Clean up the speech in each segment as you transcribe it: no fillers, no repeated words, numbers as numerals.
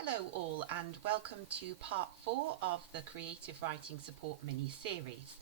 Hello all and welcome to part 4 of the Creative Writing Support mini-series.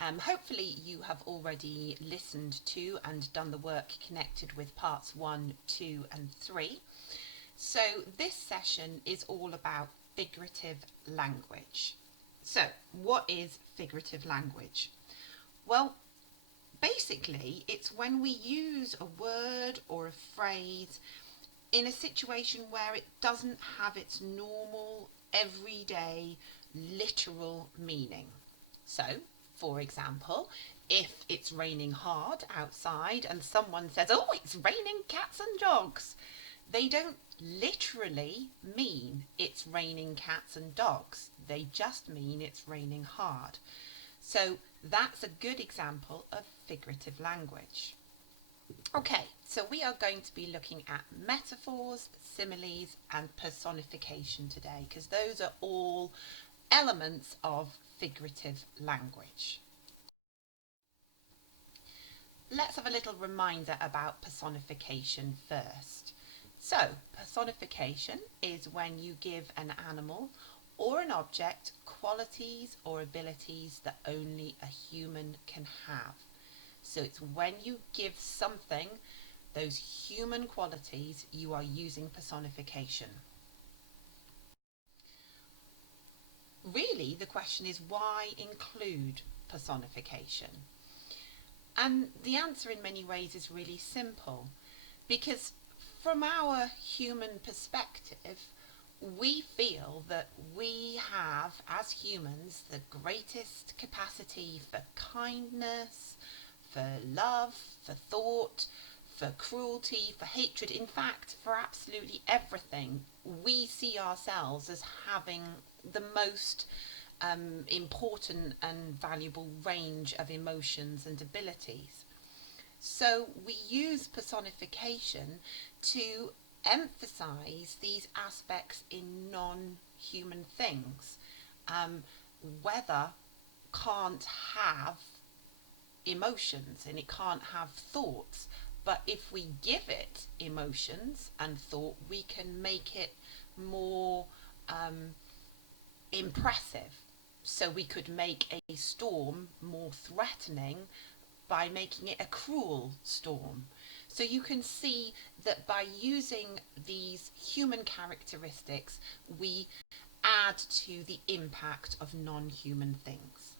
Hopefully you have already listened to and done the work connected with parts 1, 2 and 3. So this session is all about figurative language. So what is figurative language? Well, basically it's when we use a word or a phrase in a situation where it doesn't have its normal, everyday, literal meaning. So, for example, if it's raining hard outside and someone says, "Oh, it's raining cats and dogs," they don't literally mean it's raining cats and dogs. They just mean it's raining hard. So that's a good example of figurative language. Okay, so we are going to be looking at metaphors, similes and personification today because those are all elements of figurative language. Let's have a little reminder about personification first. So, personification is when you give an animal or an object qualities or abilities that only a human can have. So it's when you give something those human qualities, you are using personification. Really, the question is, why include personification? And the answer in many ways is really simple, because from our human perspective, we feel that we have, as humans, the greatest capacity for kindness, for love, for thought, for cruelty, for hatred, in fact, for absolutely everything. We see ourselves as having the most important and valuable range of emotions and abilities. So we use personification to emphasize these aspects in non-human things. Weather can't have emotions and it can't have thoughts, but if we give it emotions and thought, we can make it more impressive. So we could make a storm more threatening by making it a cruel storm. So you can see that by using these human characteristics, we add to the impact of non-human things.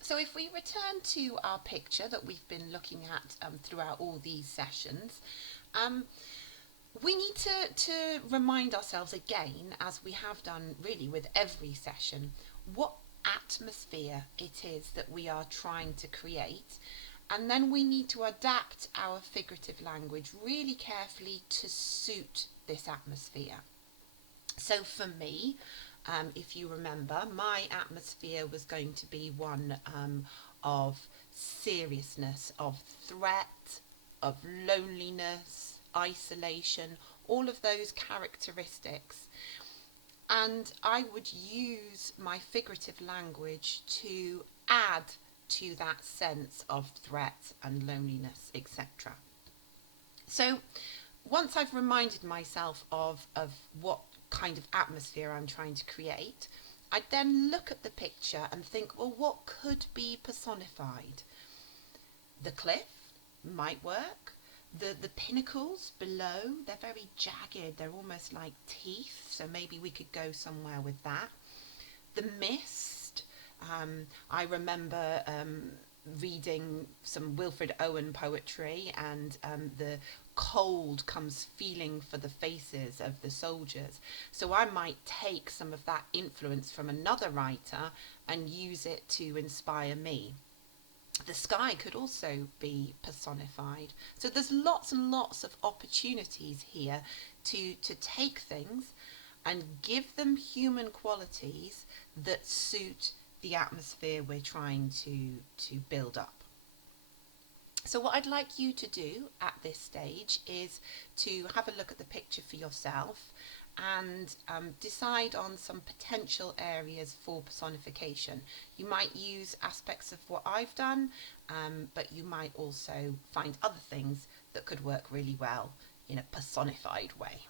So if we return to our picture that we've been looking at throughout all these sessions, we need to remind ourselves again, as we have done really with every session, what atmosphere it is that we are trying to create. And then we need to adapt our figurative language really carefully to suit this atmosphere. So for me, if you remember, my atmosphere was going to be one of seriousness, of threat, of loneliness, isolation, all of those characteristics. And I would use my figurative language to add to that sense of threat and loneliness, etc. So once I've reminded myself of what kind of atmosphere I'm trying to create, I then look at the picture and think, well, what could be personified? The cliff might work. The pinnacles below, they're very jagged, they're almost like teeth, so maybe we could go somewhere with that. The mist, I remember reading some Wilfred Owen poetry, and the cold comes feeling for the faces of the soldiers. So I might take some of that influence from another writer and use it to inspire me. The sky could also be personified. So there's lots and lots of opportunities here to take things and give them human qualities that suit the atmosphere we're trying to build up. So what I'd like you to do at this stage is to have a look at the picture for yourself and decide on some potential areas for personification. You might use aspects of what I've done, but you might also find other things that could work really well in a personified way.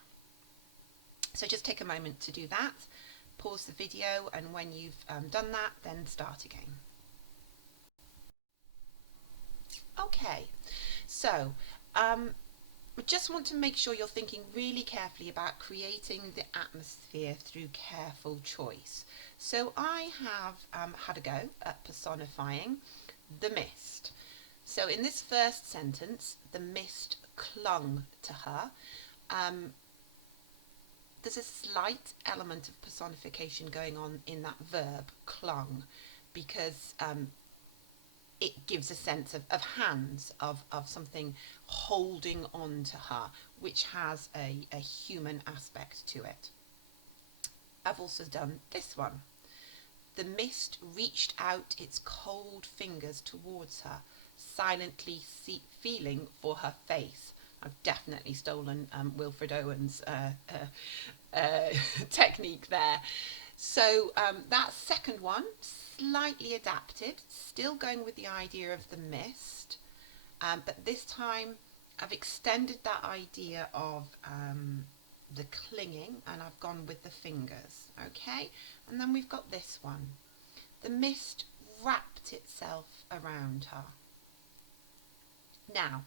So just take a moment to do that, pause the video, and when you've done that, then start again. Okay, so we just want to make sure you're thinking really carefully about creating the atmosphere through careful choice. So I have had a go at personifying the mist. So in this first sentence, the mist clung to her. There's a slight element of personification going on in that verb, clung, because it gives a sense of hands, of something holding on to her, which has a human aspect to it. I've also done this one. The mist reached out its cold fingers towards her, silently feeling for her face. I've definitely stolen Wilfred Owen's technique there. So that second one, slightly adapted, still going with the idea of the mist, but this time I've extended that idea of the clinging, and I've gone with the fingers. Okay, and then we've got this one. The mist wrapped itself around her. Now,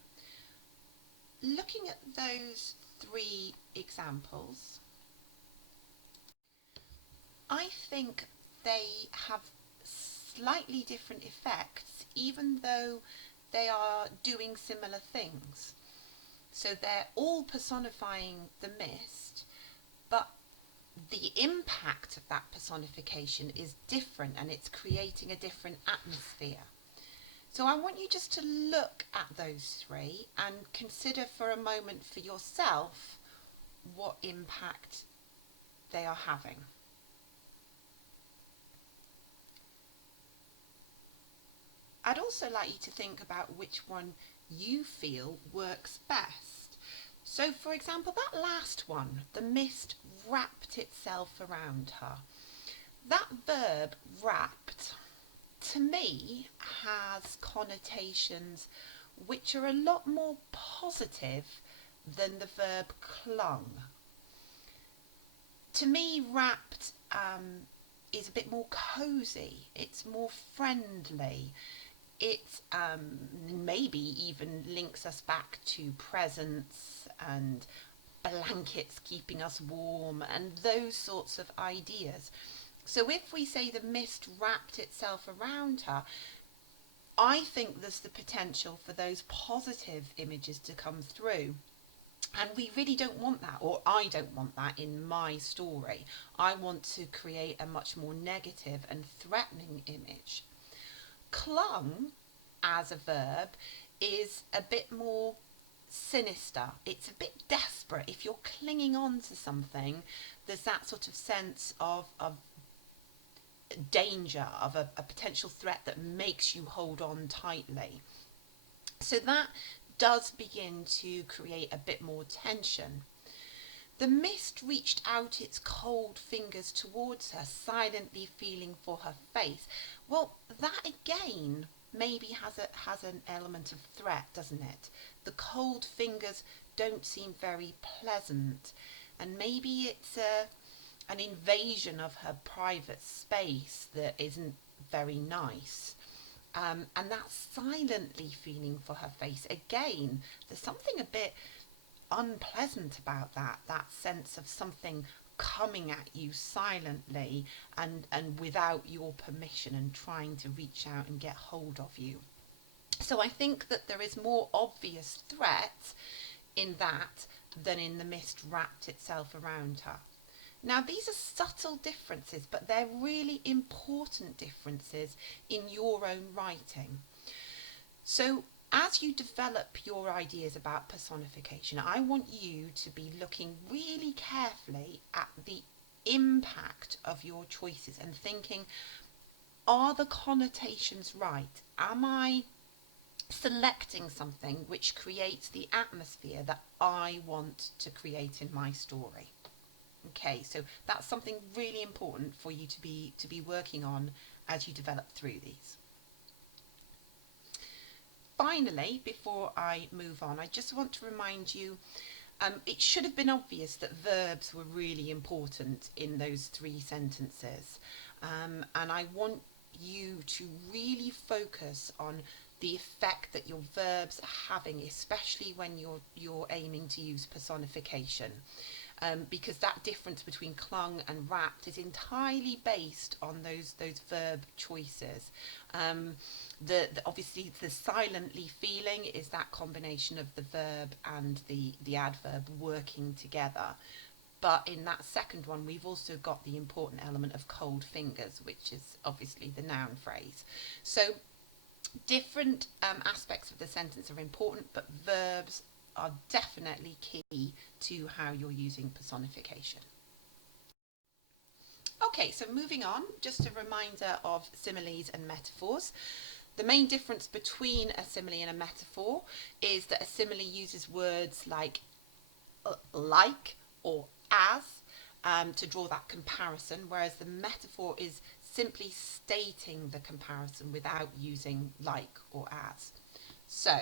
looking at those three examples, I think they have slightly different effects, even though they are doing similar things. So they're all personifying the mist, but the impact of that personification is different, and it's creating a different atmosphere. So I want you just to look at those three and consider for a moment for yourself what impact they are having. I'd also like you to think about which one you feel works best. So for example, that last one, the mist wrapped itself around her. That verb, wrapped, to me has connotations which are a lot more positive than the verb clung. To me, wrapped is a bit more cosy, it's more friendly. It maybe even links us back to presents and blankets keeping us warm and those sorts of ideas. So if we say the mist wrapped itself around her, I think there's the potential for those positive images to come through. And we really don't want that, or I don't want that in my story. I want to create a much more negative and threatening image. Clung as a verb is a bit more sinister. It's a bit desperate. If you're clinging on to something, there's that sort of sense of danger, of a potential threat that makes you hold on tightly. So that does begin to create a bit more tension. The mist reached out its cold fingers towards her, silently feeling for her face. Well, that again maybe has an element of threat, doesn't it? The cold fingers don't seem very pleasant, and maybe it's an invasion of her private space that isn't very nice. And that silently feeling for her face, again, there's something a bit unpleasant about that sense of something coming at you silently and without your permission and trying to reach out and get hold of you. So I think that there is more obvious threat in that than in the mist wrapped itself around her. Now these are subtle differences, but they're really important differences in your own writing. So as you develop your ideas about personification, I want you to be looking really carefully at the impact of your choices and thinking, are the connotations right? Am I selecting something which creates the atmosphere that I want to create in my story? Okay, so that's something really important for you to be working on as you develop through these. Finally, before I move on, I just want to remind you It should have been obvious that verbs were really important in those three sentences. And I want you to really focus on the effect that your verbs are having, especially when you're aiming to use personification. Because that difference between clung and wrapped is entirely based on those verb choices. Obviously the silently feeling is that combination of the verb and the adverb working together. But in that second one, we've also got the important element of cold fingers, which is obviously the noun phrase. So different aspects of the sentence are important, but verbs are definitely key to how you're using personification. Okay, so moving on, just a reminder of similes and metaphors. The main difference between a simile and a metaphor is that a simile uses words like or as to draw that comparison, whereas the metaphor is simply stating the comparison without using like or as. So,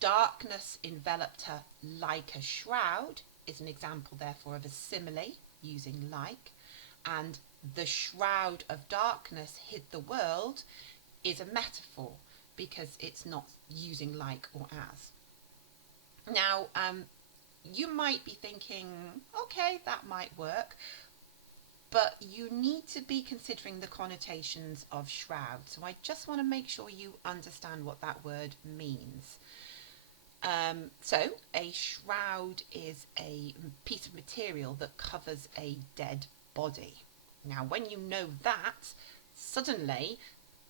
darkness enveloped her like a shroud is an example, therefore, of a simile using like, and the shroud of darkness hid the world is a metaphor because it's not using like or as. Now, you might be thinking, okay, that might work, but you need to be considering the connotations of shroud. So I just want to make sure you understand what that word means. So a shroud is a piece of material that covers a dead body. Now, when you know that, suddenly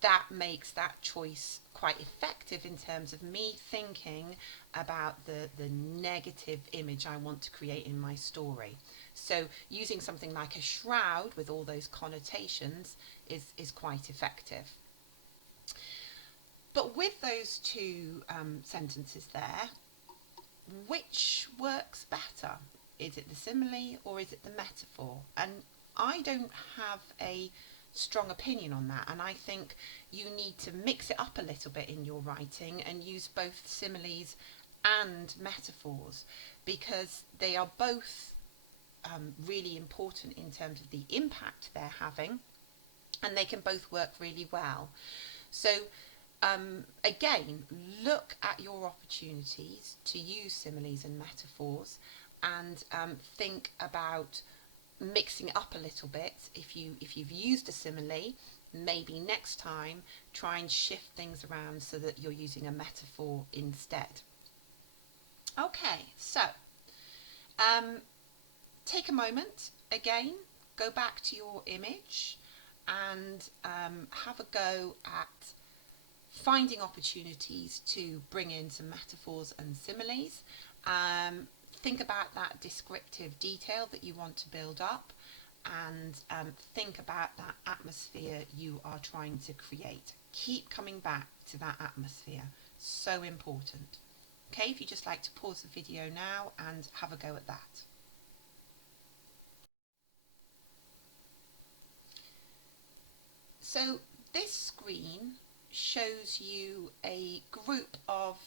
that makes that choice quite effective in terms of me thinking about the negative image I want to create in my story. So using something like a shroud with all those connotations is quite effective. But with those two sentences there, which works better? Is it the simile or is it the metaphor? And I don't have a strong opinion on that, and I think you need to mix it up a little bit in your writing and use both similes and metaphors, because they are both really important in terms of the impact they're having, and they can both work really well. So again, look at your opportunities to use similes and metaphors, and think about mixing it up a little bit. If you've used a simile, maybe next time try and shift things around so that you're using a metaphor instead. Okay, so take a moment again, go back to your image and have a go at finding opportunities to bring in some metaphors and similes. Think about that descriptive detail that you want to build up, and think about that atmosphere you are trying to create. Keep coming back to that atmosphere, so important. Okay, if you just like to pause the video now and have a go at that. So this screen shows you a group of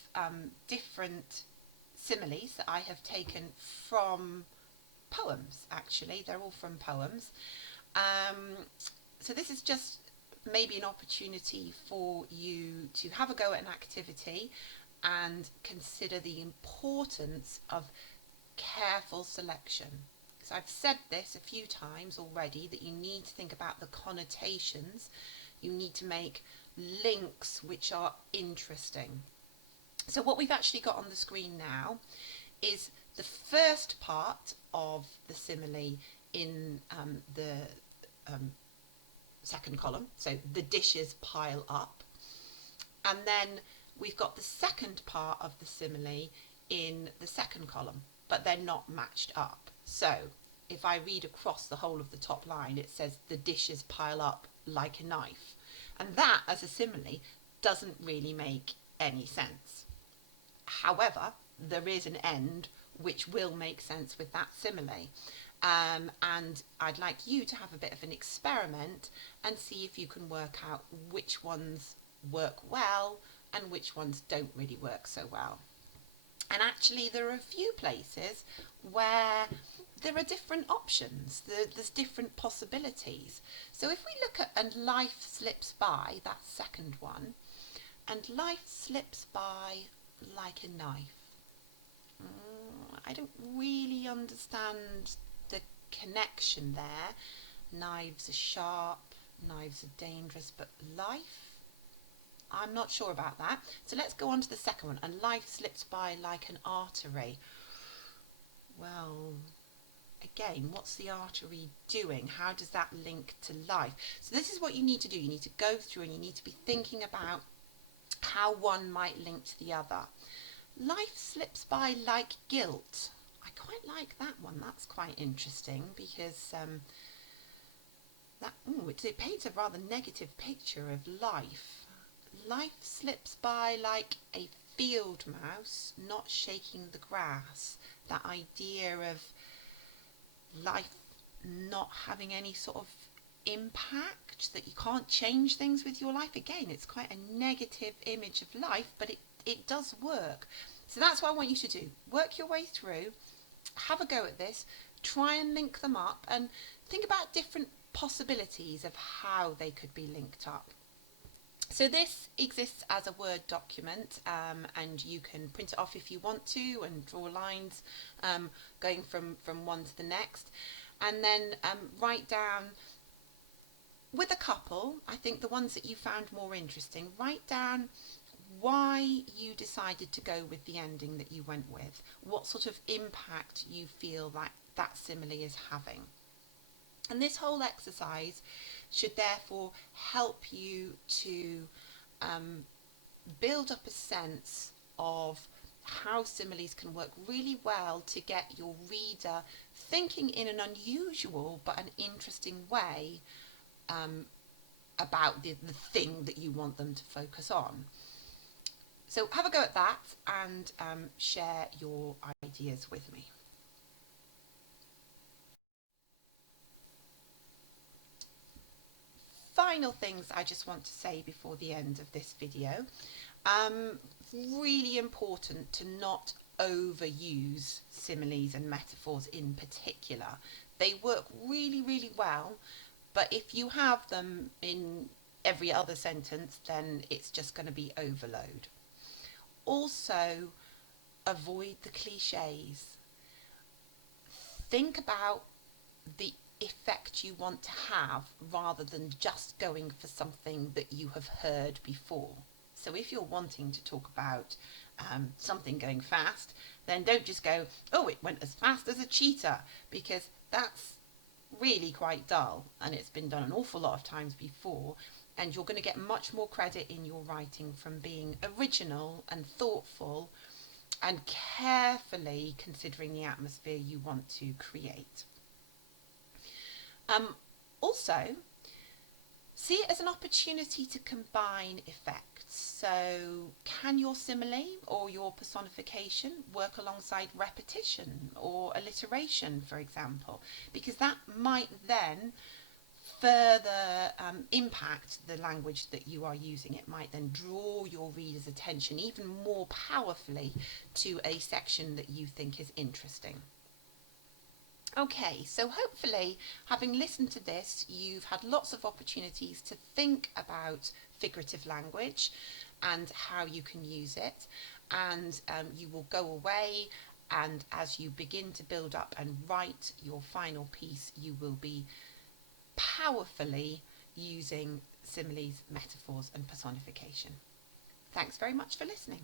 different similes that I have taken from poems. Actually, they're all from poems. So this is just maybe an opportunity for you to have a go at an activity and consider the importance of careful selection. So I've said this a few times already, that you need to think about the connotations. You need to make links which are interesting. So what we've actually got on the screen now is the first part of the simile in the second column. So the dishes pile up. And then we've got the second part of the simile in the second column, but they're not matched up. So if I read across the whole of the top line, it says the dishes pile up like a knife. And that, as a simile, doesn't really make any sense. However, there is an end which will make sense with that simile. And I'd like you to have a bit of an experiment and see if you can work out which ones work well and which ones don't really work so well. And actually, there are a few places where there are different options, there's different possibilities. So if we look at and life slips by, that second one, and life slips by like a knife. I don't really understand the connection there. Knives are sharp, knives are dangerous, but life? I'm not sure about that. So let's go on to the second one. And life slips by like an artery. Well, again, what's the artery doing? How does that link to life? So this is what you need to do. You need to go through and you need to be thinking about how one might link to the other. Life slips by like guilt. I quite like that one. That's quite interesting because it paints a rather negative picture of life. Life slips by like a field mouse not shaking the grass. That idea of life not having any sort of impact, that you can't change things with your life. Again, it's quite a negative image of life, but it does work. So that's what I want you to do. Work your way through, have a go at this, try and link them up, and think about different possibilities of how they could be linked up. So this exists as a Word document, and you can print it off if you want to and draw lines going from one to the next, and then write down with a couple, I think the ones that you found more interesting, write down why you decided to go with the ending that you went with, what sort of impact you feel that simile is having. And this whole exercise should therefore help you to build up a sense of how similes can work really well to get your reader thinking in an unusual but an interesting way about the thing that you want them to focus on. So have a go at that and share your ideas with me. Final things I just want to say before the end of this video. Really important to not overuse similes and metaphors in particular. They work really, really well, but if you have them in every other sentence, then it's just going to be overload. Also, avoid the cliches. Think about the effect you want to have rather than just going for something that you have heard before. So if you're wanting to talk about something going fast, then don't just go, oh, it went as fast as a cheetah, because that's really quite dull and it's been done an awful lot of times before, and you're going to get much more credit in your writing from being original and thoughtful and carefully considering the atmosphere you want to create. Also, see it as an opportunity to combine effects. So can your simile or your personification work alongside repetition or alliteration, for example? Because that might then further impact the language that you are using. It might then draw your reader's attention even more powerfully to a section that you think is interesting. Okay, so hopefully, having listened to this, you've had lots of opportunities to think about figurative language and how you can use it, and you will go away, and as you begin to build up and write your final piece, you will be powerfully using similes, metaphors and personification. Thanks very much for listening.